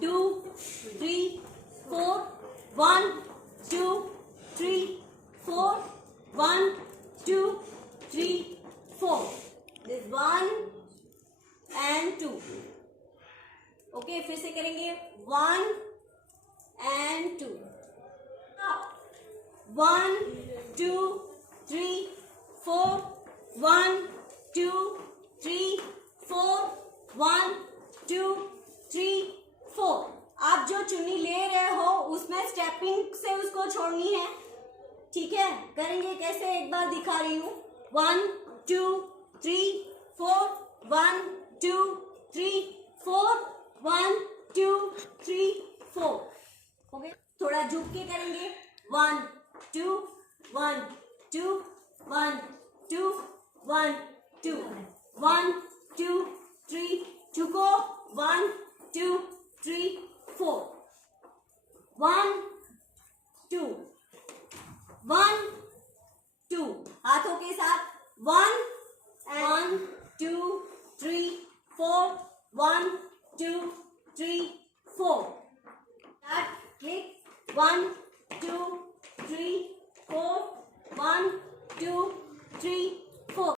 2 3 4 1 2 3 4 1 2 3 4 this 1 and 2 okay फिर से करेंगे 1 and 2 1 2 3 4 1 2 3 4 1 2 3 4 आप जो चुन्नी ले रहे हो उसमें स्टेपिंग से उसको छोड़नी है, ठीक है। करेंगे कैसे एक बार दिखा रही हूँ 1 2 3 4 1 2 3 4 1 2 3 4 ओके। थोड़ा झुक के करेंगे 1 2 1 2 1 2 1 2 1 2 3 झुको 1 2 3 4 1 2 1 2 हाथों के साथ 1 2 3 4 1 2 3 4 start click 1 2 3 4 1 2 3